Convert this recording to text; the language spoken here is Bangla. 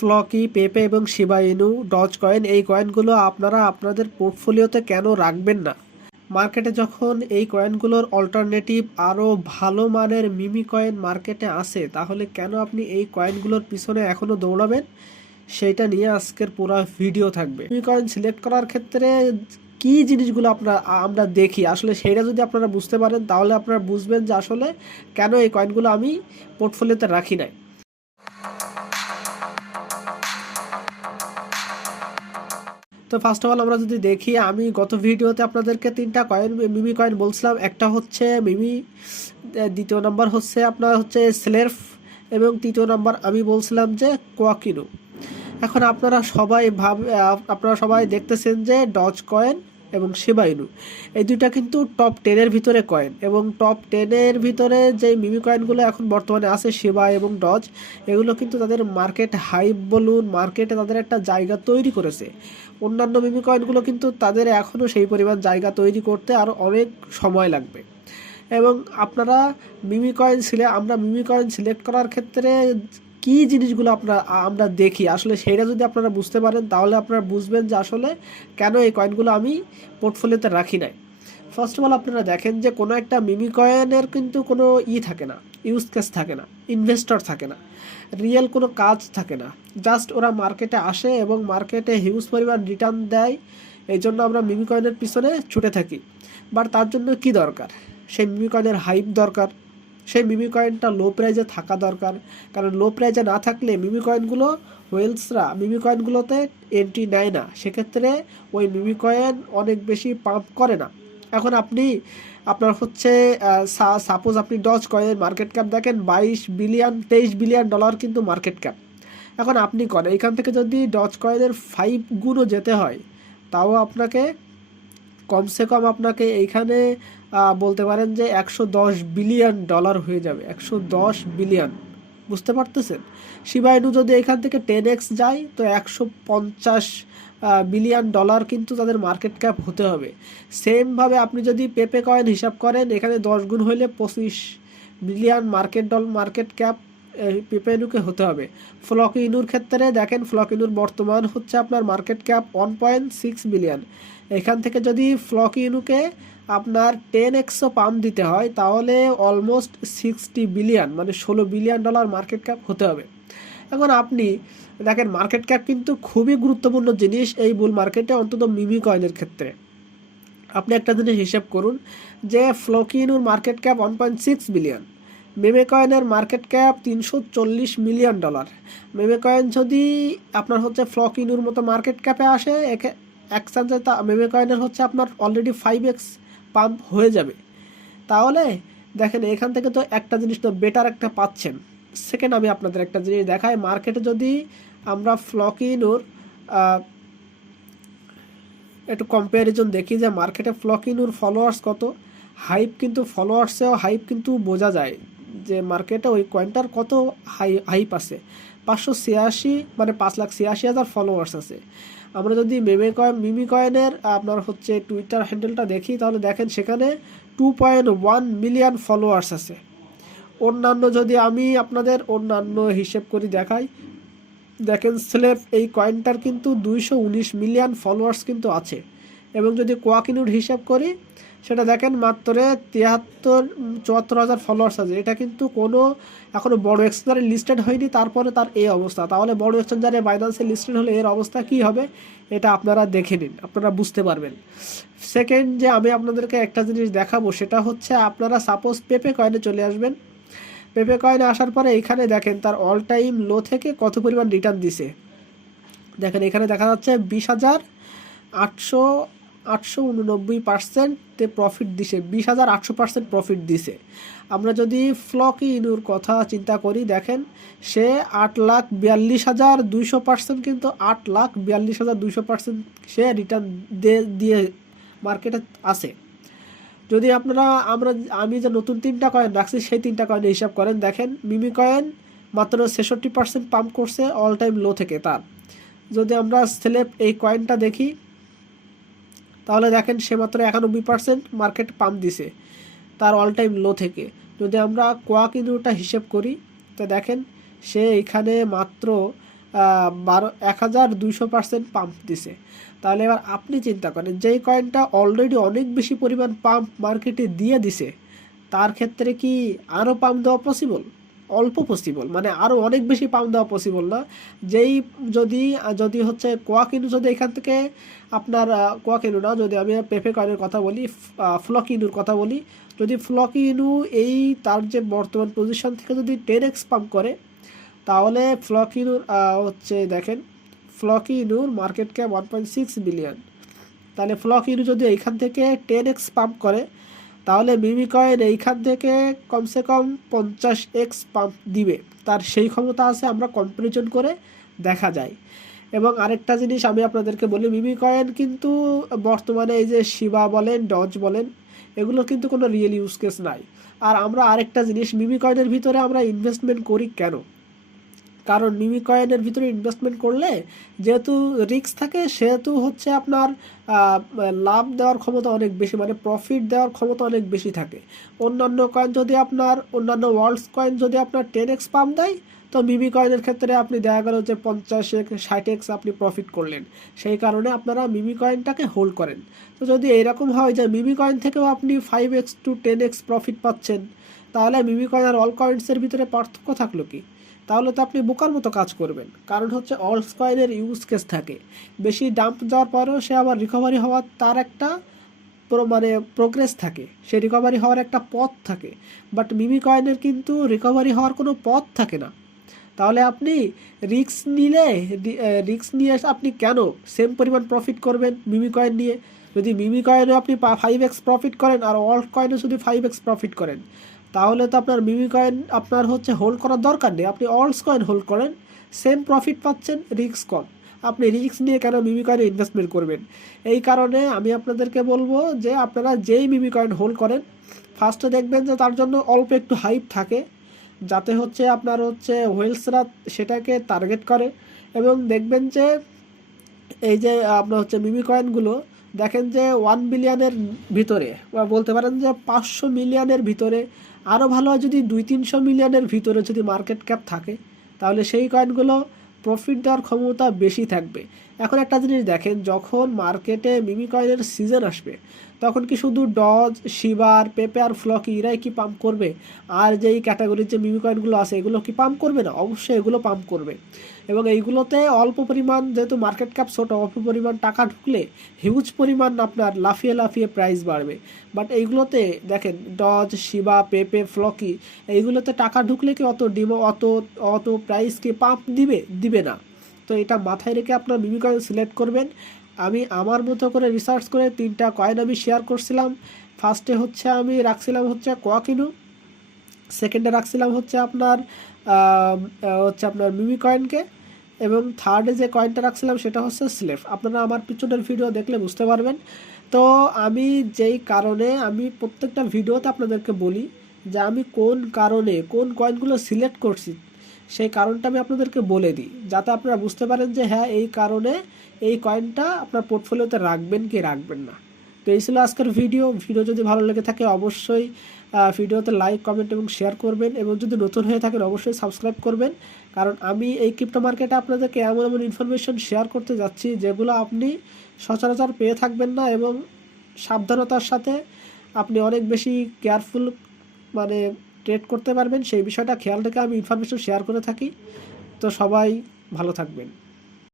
ফ্লকি, পেপে এবং শিবা ইনু, ডজ কয়েন, এই কয়েনগুলো আপনারা আপনাদের পোর্টফোলিওতে কেন রাখবেন না? মার্কেটে যখন এই কয়েনগুলোর অল্টারনেটিভ আরও ভালো মানের মিমি কয়েন মার্কেটে আসে, তাহলে কেন আপনি এই কয়েনগুলোর পিছনে এখনও দৌড়াবেন? সেইটা নিয়ে আজকের পুরো ভিডিও থাকবে। মিমি কয়েন সিলেক্ট করার ক্ষেত্রে কি জিনিসগুলো আমরা দেখি, আসলে সেইটা যদি আপনারা বুঝতে পারেন তাহলে আপনারা বুঝবেন যে আসলে কেন এই কয়েনগুলো আমি পোর্টফোলিওতে রাখি নাই। তো ফার্স্ট অফ অল আমরা যদি দেখি, আমি গত ভিডিওতে আপনাদেরকে তিনটা মিমি কয়েন বলছিলাম। একটা হচ্ছে মিমি, দ্বিতীয় নাম্বার হচ্ছে আপনার হচ্ছে স্লের্ফ, এবং তৃতীয় নাম্বার আমি বলছিলাম যে কোয়াকিনো। এখন আপনারা সবাই দেখতেছেন যে ডজ কয়েন এবং শিবা ইনু, এই দুইটা কিন্তু টপ 10-এর ভিতরে কয়েন, এবং টপ 10-এর ভিতরে যে মিমি কয়েনগুলো এখন বর্তমানে আছে শিবা এবং ডজ, এগুলো কিন্তু তাদের মার্কেট হাইপ বলুন, মার্কেটে তাদের একটা জায়গা তৈরি করেছে। অন্যান্য মিমি কয়েনগুলো কিন্তু তাদের এখনও সেই পরিমাণ জায়গা তৈরি করতে আরও অনেক সময় লাগবে। এবং আমরা মিমি কয়েন সিলেক্ট করার ক্ষেত্রে কি জিনিসগুলো আমরা দেখি, আসলে সেইটা যদি আপনারা বুঝতে পারেন তাহলে আপনারা বুঝবেন যে আসলে কেন এই কয়েনগুলো আমি পোর্টফোলিওতে রাখি নাই। ফার্স্ট অফ অল আপনারা দেখেন যে কোনো একটা মিমি কয়েনের কিন্তু কোনো থাকে না, ইউজ কেস থাকে না, ইনভেস্টর থাকে না, রিয়েল কোনো কাজ থাকে না। জাস্ট ওরা মার্কেটে আসে এবং মার্কেটে হিউজ পরিমাণ রিটার্ন দেয়, এই জন্য আমরা মিমি কয়েনের পিছনে ছুটে থাকি। বাট তার জন্য কি দরকার? সেই মিমি কয়েনের হাইপ দরকার, সেই মিমি কয়েনটা লো প্রাইজে থাকা দরকার। কারণ লো প্রাইজে না থাকলে মিমি কয়েনগুলোতে এন্ট্রি নেয় না, সেক্ষেত্রে ওই মিমি কয়েন অনেক বেশি পাম্প করে না। এখন আপনার হচ্ছে সাপোজ আপনি ডজ কয়েনের মার্কেট ক্যাপ দেখেন 23 বিলিয়ন ডলার কিন্তু মার্কেট ক্যাপ। এখন আপনি এইখান থেকে যদি ডজ কয়েনের 5 গুণও যেতে হয়, তাও আপনাকে কমসে কম এইখানে বলতে পারেন যে 110 বিলিয়ন ডলার হয়ে যাবে। 110 বিলিয়ন, বুঝতে পারতেছেন? শিবা ইনু যদি এখান থেকে 10x যায় তো 150 বিলিয়ন ডলার কিন্তু তাদের মার্কেট ক্যাপ হতে হবে। সেমভাবে আপনি যদি পেপে কয়েন হিসাব করেন, এখানে 10 গুণ হইলে 25 বিলিয়ন মার্কেট ক্যাপ পেপে ইনুকে হতে হবে। ফ্লকি ইনুর ক্ষেত্রে দেখেন, ফ্লকি ইনুর বর্তমান হচ্ছে আপনার মার্কেট ক্যাপ 1.6 বিলিয়ন। এখান থেকে যদি ফ্লকি ইনুকে আপনার 10x পাম্প দিতে হয়, তাহলে অলমোস্ট 60 বিলিয়ন, মানে 16 বিলিয়ন ডলার মার্কেট ক্যাপ হতে হবে। এখন আপনি দেখেন, মার্কেট ক্যাপ কিন্তু খুবই গুরুত্বপূর্ণ জিনিস এই বুল মার্কেটে, অন্তত মিমি কয়েনের ক্ষেত্রে। আপনি একটা জিনিস হিসাব করুন যে ফ্লকি ইনুর মার্কেট ক্যাপ 1.6 বিলিয়ন, মেমে কয়েনের মার্কেট ক্যাপ 340 মিলিয়ন ডলার। মেমে কয়েন যদি আপনার হচ্ছে ফ্লকি ইনুর মতো মার্কেট ক্যাপে আসে, এক চান্সে মেমে কয়েনের হচ্ছে আপনার অলরেডি 5x পাম্প হয়ে যাবে। তাহলে দেখেন, এখান থেকে তো একটা জিনিস তো বেটার একটা পাচ্ছেন। সেকেন্ড, আমি আপনাদের একটা জিনিস দেখাই, মার্কেটে যদি আমরা ফ্লকি ইনুর একটু কম্প্যারিজন দেখি যে মার্কেটে ফ্লকি ইনুর ফলোয়ার্স কত, হাইপ কিন্তু বোঝা যায় যে মার্কেটে ওই কয়েনটার কত হাইপ আছে। 586, মানে 5,86,000 ফলোয়ার্স আছে। আমরা যদি মিমি কয়েনের আপনার হচ্ছে টুইটার হ্যান্ডেলটা দেখি, তাহলে দেখেন সেখানে 2.1 মিলিয়ন ফলোয়ার্স আছে। যদি আমি আপনাদের অন্যান্য হিসেব করি দেখাই, দেখেন স্লেভ এই কয়েনটার কিন্তু 219 মিলিয়ন ফলোয়ার্স কিন্তু আছে। এবং যদি কোয়াকিনুর হিসাব করি, সেটা দেখেন মাত্র 74,000 ফলোয়ার্স আছে। এটা কিন্তু এখনো বড় এক্সচেঞ্জারে লিস্টেড হয়নি, তারপরে তার এই অবস্থা। তাহলে বড় এক্সচেঞ্জারে বাইন্যান্সে লিস্টেড হলে এর অবস্থা কি হবে, এটা আপনারা দেখে নিন, আপনারা বুঝতে পারবেন। সেকেন্ড, যে আমি আপনাদেরকে একটা জিনিস দেখাবো, সেটা হচ্ছে আপনারা সাপোজ পেপে কয়েনে চলে আসবেন। পেপে কয়েনে আসার পরে এইখানে দেখেন তার অল টাইম লো থেকে কত পরিমাণ রিটার্ন দিছে। দেখেন এখানে দেখা যাচ্ছে 20,889% প্রফিট দিছে, 20,800% প্রফিট দিছে। আমরা যদি ফ্লকি ইনুর কথা চিন্তা করি, দেখেন সে 8,42,200%, কিন্তু 8,42,200% সে রিটার্ন দিয়ে মার্কেটে আছে। যদি আমি যে নতুন 3টা কয়েন রাখছি, সেই 3টা কয়েন হিসাব করেন, দেখেন মিমি কয়েন মাত্র 66% পাম্প করছে অল টাইম লো থেকে তার। যদি আমরা স্লেপ এই কয়েনটা দেখি, তাহলে দেখেন সে মাত্র 91% মার্কেট পাম্প দিছে তার অল টাইম লো থেকে। যদি আমরা কোয়াকিনুটা হিসেব করি, তো দেখেন সে এখানে মাত্র 1200% পাম্প দিছে। তাহলে এবার আপনি চিন্তা করেন, যেই কয়েনটা অলরেডি অনেক বেশি পরিমাণ পাম্প মার্কেটে দিয়ে দিছে, তার ক্ষেত্রে কি আরও পাম্প দেওয়া পসিবল? অল্প পসিবল, মানে আরও অনেক বেশি পাম্প দেওয়া পসিবল না। যেই যদি যদি হচ্ছে কোয়াকিনু যদি এখান থেকে আপনার কোয়াকিনু না, যদি আমি পেপে কয়েনের কথা বলি, ফ্লকিনুর কথা বলি, যদি ফ্লকিনু এই তার যে বর্তমান পজিশন থেকে যদি 10x পাম্প করে, তাহলে ফ্লকিনুর হচ্ছে দেখেন, ফ্লকিনুর মার্কেট ক্যাপ 1.6 বিলিয়ন। তাহলে ফ্লকিনু যদি এইখান থেকে 10x পাম্প করে, তাহলে মিমি কয়েন এইখান থেকে কমসে কম 50x পাম্প দিবে। তার সেই ক্ষমতা আছে, আমরা কম্পারিজন করে দেখা যায়। এবং আরেকটা জিনিস আমি আপনাদেরকে বলি, মিমি কয়েন কিন্তু বর্তমানে এই যে শিবা বলেন, ডজ বলেন, এগুলো কিন্তু কোনো রিয়েল ইউজ কেস নাই। আর আমরা আরেকটা জিনিস, মিমি কয়েনের ভিতরে আমরা ইনভেস্টমেন্ট করি কেন? কারণ মিমি কয়েনের ভিতরে ইনভেস্টমেন্ট করলে যেহেতু রিস্ক থাকে, সেহেতু হচ্ছে আপনার লাভ দেওয়ার ক্ষমতা অনেক বেশি, মানে প্রফিট দেওয়ার ক্ষমতা অনেক বেশি থাকে। অন্যান্য কয়েন যদি আপনার, অন্যান্য ওয়ার্ল্ডস কয়েন যদি আপনার 10x পাম্প দেয়, তো মিমি কয়েনের ক্ষেত্রে আপনি দেখা গেল যে 50-60x আপনি প্রফিট করলেন। সেই কারণে আপনারা মিমি কয়েনটাকে হোল্ড করেন। তো যদি এইরকম হয় যে মিমি কয়েন থেকেও আপনি 5x to 10x প্রফিট পাচ্ছেন, তাহলে মিমি কয়েন আর অল কয়েন্সের ভিতরে পার্থক্য থাকলো কি? তাহলে তো আপনি বোকার মতো কাজ করবেন। কারণ হচ্ছে অলস কয়েনের ইউজ কেস থাকে, বেশি ডাম্প যাওয়ার পরেও সে আবার রিকভারি হওয়ার তার একটা মানে প্রোগ্রেস থাকে, সে রিকভারি হওয়ার একটা পথ থাকে। বাট মিমি কয়েনের কিন্তু রিকভারি হওয়ার কোনো পথ থাকে না। তাহলে আপনি রিস্ক নিয়ে আপনি কেন সেম পরিমাণ প্রফিট করবেন মিমি কয়েন নিয়ে? যদি মিমি কয়েনও আপনি 5x প্রফিট করেন আর অল্ট কয়েনও যদি 5x প্রফিট করেন, তাহলে তো আপনার মিমি কয়েন আপনার হচ্ছে হোল্ড করার দরকার নেই। আপনি অলস কয়েন হোল্ড করেন, সেম প্রফিট পাচ্ছেন, রিস্ক কম। আপনি রিস্ক নিয়ে কেন মিমি কয়েনে ইনভেস্টমেন্ট করবেন? এই কারণে আমি আপনাদেরকে বলবো যে আপনারা যেই মিমি কয়েন হোল্ড করেন, ফার্স্টে দেখবেন যে তার জন্য অল্প একটু হাইপ থাকে, যাতে হচ্ছে আপনার হচ্ছে হোয়েলসরা সেটাকে টার্গেট করে। এবং দেখবেন যে এই যে আপনার হচ্ছে মিমি কয়েনগুলো দেখেন যে 1 বিলিয়নের ভিতরে, বা বলতে পারেন যে 500 মিলিয়নের ভিতরে, আরও ভালো হয় যদি 200-300 মিলিয়নের ভিতরে যদি মার্কেট ক্যাপ থাকে, তাহলে সেই কয়েনগুলো প্রফিট দেওয়ার ক্ষমতা বেশি থাকবে। এখন একটা জিনিস দেখেন, যখন মার্কেটে মিমি কয়েনের সিজন আসবে, তখন কি শুধু ডজ, শিবার, পেপে আর ফ্লকি এরাই কি পাম্প করবে? আর যেই ক্যাটাগরির যে মিমি কয়েনগুলো আছে, এগুলো কি পাম্প করবে না? অবশ্যই এগুলো পাম্প করবে। এবং এইগুলোতে অল্প পরিমাণ, যেহেতু মার্কেট ক্যাপ ছোটো, অল্প পরিমাণ টাকা ঢুকলে হিউজ পরিমাণ আপনার লাফিয়ে লাফিয়ে প্রাইস বাড়বে। বাট এইগুলোতে দেখেন, ডজ, শিবা, পেপে, ফ্লকি, এইগুলোতে টাকা ঢুকলে কি অত প্রাইস কি পাম্প দিবে না। তো এটা মাথায় রেখে আপনার মিমি কয়েন সিলেক্ট করবেন। আমি আমার মতো করে রিসার্চ করে 3টা কয়েন আমি শেয়ার করছিলাম। ফার্স্টে হচ্ছে আমি রাখছিলাম হচ্ছে কোয়াকিনু, সেকেন্ডে রাখছিলাম হচ্ছে আপনার মিমি কয়েনকে, এবং থার্ডে যে কয়েনটা রাখছিলাম সেটা হচ্ছে স্লেভ। আপনারা আমার পিছনের ভিডিও দেখলে বুঝতে পারবেন। তো আমি যেই কারণে আমি প্রত্যেকটা ভিডিওতে আপনাদেরকে বলি যে আমি কোন কারণে কোন কয়েনগুলো সিলেক্ট করছি, সেই কারণটা আমি আপনাদেরকে বলে দিই, যাতে আপনারা বুঝতে পারেন যে হ্যাঁ, এই কারণে এই কয়েনটা আপনার পোর্টফোলিওতে রাখবেন কি রাখবেন না। তো এই ছিল আজকের ভিডিও যদি ভালো লেগে থাকে অবশ্যই ভিডিওতে লাইক, কমেন্ট এবং শেয়ার করবেন, এবং যদি নতুন হয়ে থাকেন অবশ্যই সাবস্ক্রাইব করবেন। কারণ আমি এই ক্রিপ্টো মার্কেটে আপনাদেরকে এমন এমন ইনফরমেশন শেয়ার করতে যাচ্ছি যেগুলো আপনি সচরাচর পেয়ে থাকবেন না, এবং সাবধানতার সাথে আপনি অনেক বেশি কেয়ারফুল মানে ট্রেড করতে পারবেন। সেই বিষয়টা খেয়াল রেখে আমি ইনফরমেশন শেয়ার করে থাকি। তো সবাই ভালো থাকবেন।